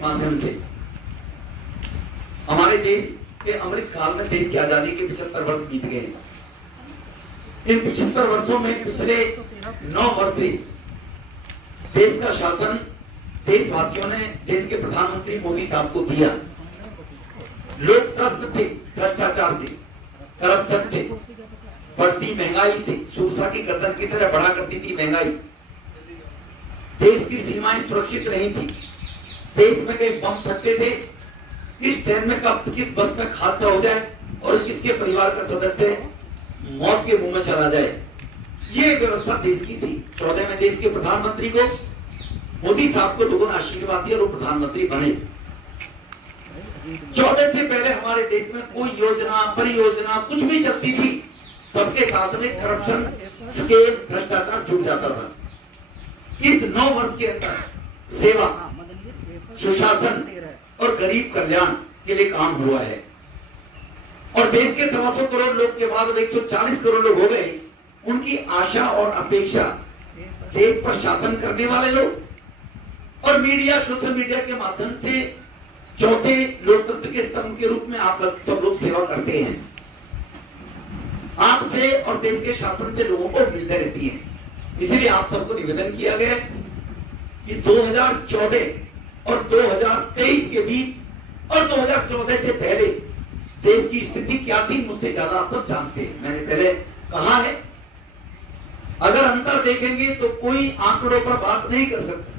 माध्यम से हमारे देश के अमृत काल में देश की आजादी के 75 वर्ष बीत गए। इन 75 वर्षों में पिछले 9 वर्ष से देश का शासन देशवासियों ने देश के प्रधानमंत्री मोदी साहब को दिया। लोग त्रस्त थे भ्रष्टाचार से, करप्शन से, बढ़ती महंगाई से। सूरसा की गर्दन की तरह बढ़ा करती थी महंगाई। देश की सीमाएं सुरक्षित नहीं थी। देश में कई बम फटते थे, किस ट्रेन में कब किस बस में हादसा हो जाए और किसके परिवार का सदस्य मौत के मुंह में चला जाए। ये व्यवस्था देश की थी। 14 में देश के प्रधानमंत्री को मोदी साहब को लोगों ने आशीर्वाद दिया और वो प्रधानमंत्री बने। 14 से पहले हमारे देश में कोई योजना परियोजना कुछ भी चलती थी, सबके साथ में करप्शन, स्केम, भ्रष्टाचार जुड़ जाता था। इस 9 वर्ष के अंदर सेवा, सुशासन और गरीब कल्याण के लिए काम हुआ है। और देश के 125 करोड़ लोग के बाद 140 करोड़ लोग हो गए। उनकी आशा और अपेक्षा देश पर शासन करने वाले लोग और मीडिया, सोशल मीडिया के माध्यम से चौथे लोकतंत्र के स्तंभ के रूप में आप सब लोग सेवा करते हैं। आपसे और देश के शासन से लोगों को मिलते रहती है। इसीलिए आप सबको निवेदन किया गया कि 2014 और 2023 के बीच और 2014 से पहले देश की स्थिति क्या थी, मुझसे ज्यादा आप सब जानते हैं। मैंने पहले कहा है, अगर अंतर देखेंगे तो कोई आंकड़ों पर बात नहीं कर सकता।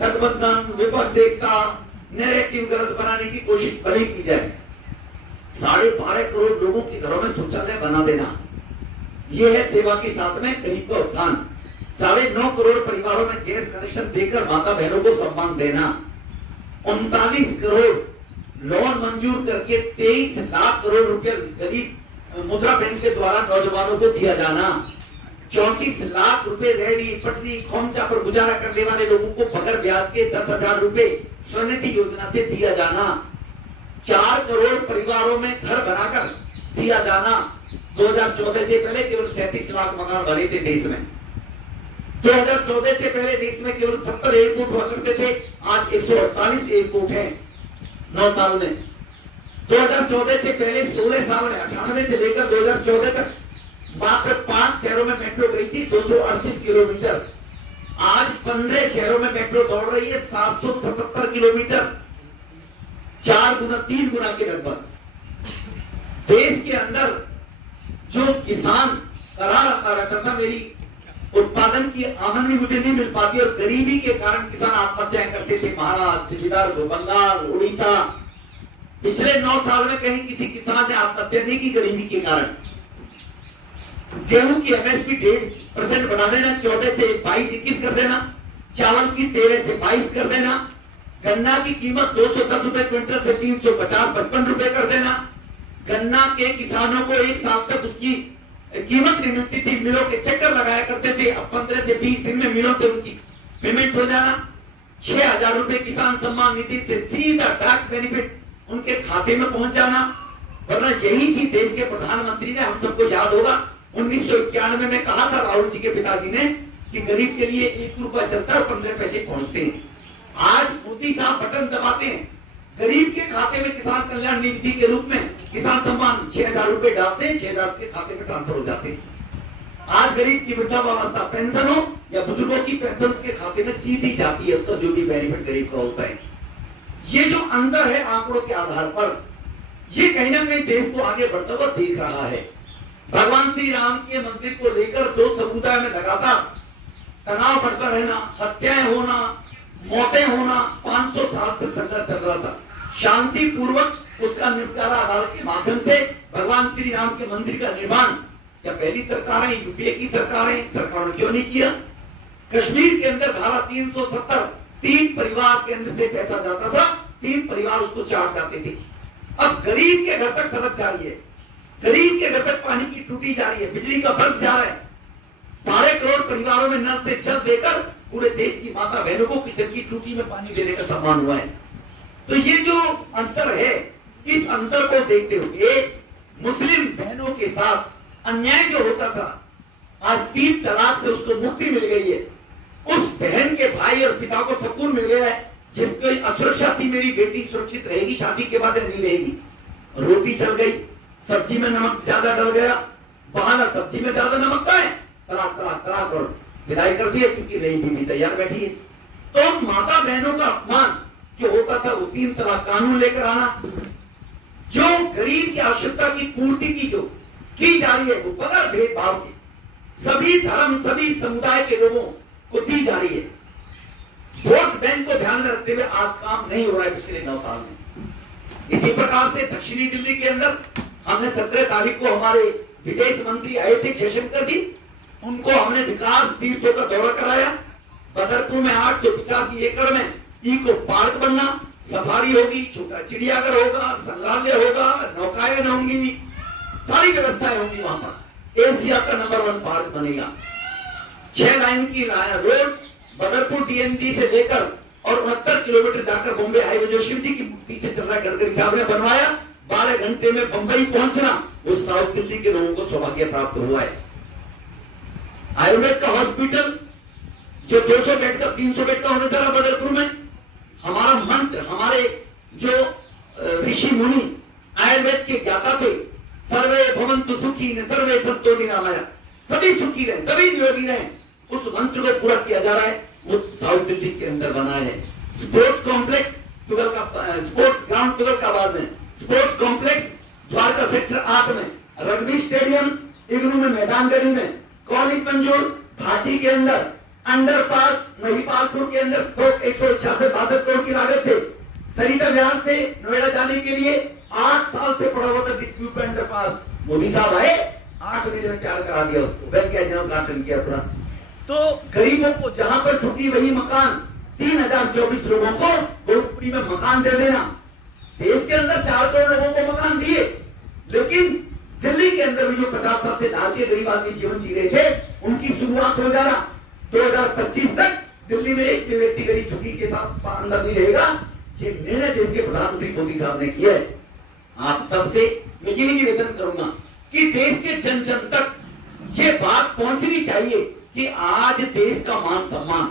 गठबंधन, विपक्ष, एकता, नैरेटिव गलत बनाने की कोशिश भले की जाए। 12.5 करोड़ लोगों के घरों में शौचालय बना देना, यह है सेवा के साथ में गरीब का उत्थान। 9.5 करोड़ परिवारों में गैस कनेक्शन देकर माता बहनों को सम्मान देना। 39 करोड़ लोन मंजूर करके 23 लाख करोड़ रुपए गरीब मुद्रा बैंक के द्वारा नौजवानों को दिया जाना। 34 लाख रुपए रेहड़ी पटरी खोमचा पर गुजारा करने वाले लोगों को बगैर ब्याज के 10,000 रुपए स्वनिधि योजना से दिया जाना। 4 करोड़ परिवारों में घर बनाकर दिया जाना। 2014 से पहले केवल 37 लाख मकान बने थे देश में। 2014 से पहले देश में केवल 70 एयरपोर्ट हुआ करते थे, आज 148 एयरपोर्ट है 9 साल में। 2014 से पहले 16 साल में 98 से लेकर 2014 तक मात्र 5 शहरों में मेट्रो गई थी 238 किलोमीटर। आज 15 शहरों में मेट्रो दौड़ रही है 777 किलोमीटर, 4 गुना 3 गुना के लगभग। देश के अंदर जो किसान करार आता रहता था, मेरी उत्पादन की आमदनी मुझे नहीं मिल पाती और गरीबी के कारण किसान आत्महत्या करते थे। महाराष्ट्र, विदर्भ, बंगाल, उड़ीसा, पिछले 9 साल में कहीं किसी किसान ने आत्महत्या नहीं की गरीबी के कारण। गेहूं की एमएसपी 1.5% बढ़ा देना, 14 से 22-21 कर देना। चावल की 13 से 22 कर देना। गन्ना की कीमत 210 रुपए क्विंटल से 350-55 रुपए कर देना। गन्ना के किसानों को एक साल तक उसकी कीमत नहीं मिलती थी, मिलों के चक्कर लगाया करते थे। अब 15 से 20 दिन में मिलों से उनकी पेमेंट हो जाना। 6,000 रुपए किसान सम्मान निधि से सीधा डाक बेनिफिट उनके खाते में पहुंच जाना। वरना यही सी देश के प्रधानमंत्री ने, हम सबको याद होगा, 1991 में कहा था राहुल जी के पिताजी ने कि गरीब के लिए 1 रुपया चलता है और 15 पैसे पहुंचते हैं। आज मोदी साहब बटन दबाते हैं, गरीब के खाते में किसान कल्याण निधि के रूप में किसान सम्मान 6,000 रुपए डालते हैं, 6,000 के खाते में ट्रांसफर हो जाते हैं। आज गरीब की वृद्धावस्था पेंशन हो या बुजुर्गों की पेंशन के खाते में सीधी जाती है, उसका जो भी बेनिफिट गरीब का होता है। ये जो अंतर है आंकड़ों के आधार पर, ये कहीं ना कहीं देश को आगे बढ़ता हुआ देख रहा है। भगवान श्री राम के मंदिर को लेकर 2 समुदाय में लगातार तनाव बढ़ता रहना, हत्याएं होना, मौतें होना, 500 साल से संघर्ष चल रहा था। शांति पूर्वक उसका निपटारा अदालत के माध्यम से भगवान श्री राम के मंदिर का निर्माण या पहली सरकार है, यूपीए की सरकार ने क्यों नहीं किया? कश्मीर के अंदर धारा 370, 3 परिवार के अंदर से पैसा जाता था, 3 परिवार उसको चाट जाते थे। अब गरीब के घर तक सड़क जा रही है, गरीब के घर तक पानी की टूटी जा रही है, बिजली का बल्ब जा रहा है। 12 करोड़ परिवारों में नल से जल देकर पूरे देश की माता बहनों को किचन की टूटी में पानी देने का सम्मान हुआ है। तो ये जो अंतर है, इस अंतर को देखते हुए मुस्लिम बहनों के साथ अन्याय जो होता था, आज 3 तलाक से उसको मुक्ति मिल गई है। उस बहन के भाई और पिता को सुकून मिल गया है जिसकी असुरक्षा थी, मेरी बेटी सुरक्षित रहेगी शादी के बाद या नहीं रहेगी। रोटी चल गई, सब्जी में नमक ज्यादा डल गया, बहाना सब्जी में ज्यादा नमक का है, तलाक तलाक तलाक और विदाई कर दिए क्योंकि नई बीवी तैयार बैठी है। तो माता बहनों का अपमान जो होता था वो 3 तलाक कानून लेकर आना, जो गरीब की आवश्यकता की पूर्ति की जो की जा रही है वो बगैर भेदभाव के सभी धर्म सभी समुदाय के लोगों को दी जा रही है। वोट बैंक को ध्यान में रखते हुए आज काम नहीं हो रहा है पिछले 9 साल में। इसी प्रकार से दक्षिणी दिल्ली के अंदर हमने 17 तारीख को हमारे विदेश मंत्री आए थे जयशंकर जी, उनको हमने विकास तीर्थों का दौरा कराया। बदरपुर में 885 एकड़ में इको पार्क बनना, सफारी होगी, छोटा चिड़ियाघर होगा, संग्रहालय होगा, नौकायन होंगी, सारी व्यवस्थाएं होंगी वहां पर। एशिया का नंबर 1 पार्क बनेगा। 6 लाइन की रोड बदरपुर डीएनडी से लेकर और 69 किलोमीटर जाकर बॉम्बे हाईवे जो शिव जी की मूर्ति से चल रहा है, गडकरी साहब ने बनवाया। 12 घंटे में बंबई पहुंचना, वो साउथ दिल्ली के लोगों को सौभाग्य प्राप्त हुआ है। आयुर्वेद का हॉस्पिटल जो 200 बेड का 300 बेड का होने जा रहा बदरपुर में। हमारा मंत्र, हमारे जो ऋषि मुनि आयुर्वेद के ज्ञाता थे, सर्वे भवन्तु सुखी न सर्वे सन्तो निरामया, सभी सुखी रहे सभी निरोगी रहे, उस मंत्र को पूरा किया जा रहा है। वो साउथ दिल्ली के अंदर बना है। Sports complex sports ground Tughlakabad में, स्पोर्ट्स कॉम्प्लेक्स द्वारका सेक्टर 8 में, रग्बी स्टेडियम इग्नू में, मैदान गली में, कॉलेज मंजूर घाटी के अंदर, अंडरपास महिपालपुर के अंदर 186-62 करोड़ की लागत से सरिता विहार से नोएडा जाने के लिए 8 साल से पड़ा हुआ था डिस्प्यूट अंडरपास। मोदी साहब आए, 8 महीने में तैयार करा दिया उसको, बैंक के उद्घाटन किया तुरंत। तो गरीबों को जहां पर झुकी वही मकान, 3024 लोगों को गोरखपुरी में मकान दे देना। देश के अंदर 4 करोड़ लोगों को मकान दिए, लेकिन दिल्ली के अंदर भी जो 50 साल से भारतीय गरीब आदमी जीवन जी रहे थे, उनकी शुरुआत हो जाना 2025 तक दिल्ली में एक भी व्यक्ति गरीब झुग्गी के साथ अंदर नहीं रहेगा। ये निर्णय देश के प्रधानमंत्री मोदी साहब ने किया है। आप सबसे मैं यही निवेदन करूंगा कि देश के जन जन तक ये बात पहुंचनी चाहिए कि आज देश का मान सम्मान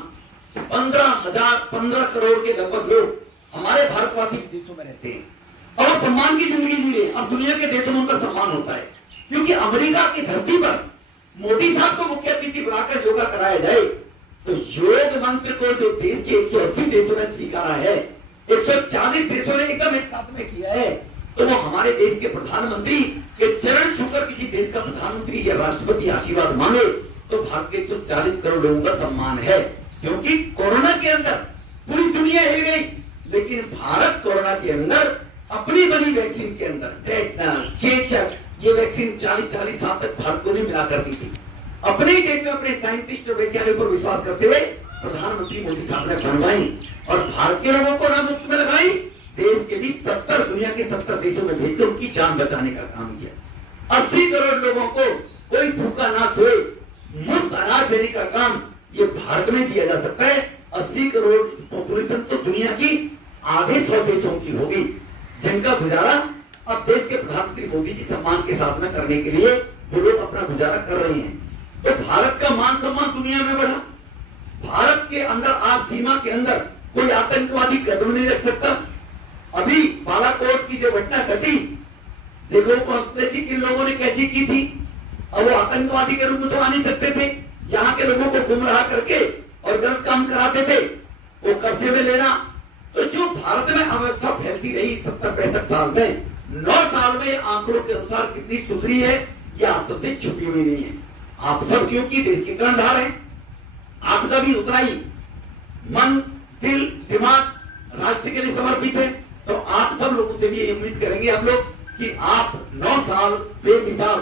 15 करोड़ के लगभग लोग हमारे भारतवासी विदेशों में रहते हैं और सम्मान की जिंदगी जी रहे हैं। अब दुनिया के देशों में उनका सम्मान होता है, क्योंकि अमेरिका की धरती पर मोदी साहब को मुख्य अतिथि बनाकर योगा कराया जाए। तो योग मंत्र को जो देश के 180 देशों ने स्वीकारा है, 140 देशों ने एकदम एक साथ में किया है, तो वो हमारे देश के प्रधानमंत्री के चरण छूकर किसी देश का प्रधानमंत्री या राष्ट्रपति आशीर्वाद मांगे तो भारत के 140 करोड़ लोगों का सम्मान है। क्योंकि कोरोना के अंदर पूरी दुनिया हिल गई, लेकिन भारत कोरोना के अंदर अपनी बनी वैक्सीन के अंदर टेटनस, चेचक, ये वैक्सीन 40 साल तक भारत को नहीं मिला करती थी। अपने ही देश में अपने साइंटिस्ट और वैज्ञानिकों पर विश्वास करते हुए प्रधानमंत्री मोदी साहब ने बनवाई और भारत के लोगों को ना मुफ्त में लगाई, देश के भी 70 दुनिया के 70 देशों में भेजकर उनकी जान बचाने का काम किया। 80 करोड़ लोगों को कोई भूखा ना सोए, मुफ्त अनाज देने का काम ये भारत में दिया जा सकता है। 80 करोड़ पॉपुलेशन तो दुनिया की आधे 100 देशों की होगी, जिनका गुजारा अब देश के प्रधानमंत्री मोदी जी सम्मान के साथ में करने के लिए वो लोग अपना गुजारा कर रहे हैं। तो भारत का मान सम्मान दुनिया में बढ़ा। भारत के अंदर आज सीमा के अंदर कोई आतंकवादी कदम नहीं रख सकता। अभी बालाकोट की जो घटना घटी, देखो कॉन्स्पिरेसी के लोगों ने कैसी की थी। अब वो आतंकवादी के रूप में तो आ नहीं सकते थे, यहाँ के लोगों को गुमराह करके और गलत काम कराते थे, वो कब्जे में लेना। तो जो भारत में अव्यवस्था फैलती रही 70-65 साल में, 9 साल में आंकड़ों के अनुसार कितनी सुधरी है ये आप सबसे छुपी हुई नहीं है। आप सब क्योंकि देश के कर्णधार हैं, आपका भी उतना ही मन, दिल, दिमाग राष्ट्र के लिए समर्पित है। तो आप सब लोगों से भी ये उम्मीद करेंगे हम लोग कि आप 9 साल बेमिसाल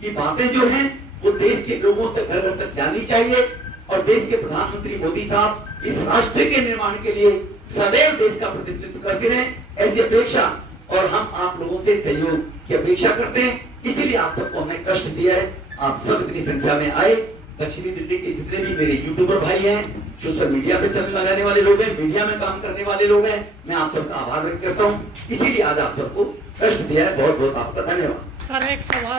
की बातें जो हैं वो देश के लोगों तक घर घर तक जानी चाहिए और देश के प्रधानमंत्री मोदी साहब इस राष्ट्र के निर्माण के लिए सदैव देश का प्रतिनिधित्व करते रहे, ऐसी अपेक्षा और हम आप लोगों से सहयोग की अपेक्षा करते हैं। इसीलिए आप सबको हमने कष्ट दिया है, आप सब इतनी संख्या में आए। दक्षिणी दिल्ली के जितने भी मेरे यूट्यूबर भाई हैं, सोशल मीडिया पे चलने लगाने वाले लोग हैं, मीडिया में काम करने वाले लोग हैं, मैं आप सबका आभार व्यक्त करता हूँ। इसीलिए आज आप सबको कष्ट दिया है, बहुत बहुत आपका धन्यवाद। सर एक सवाल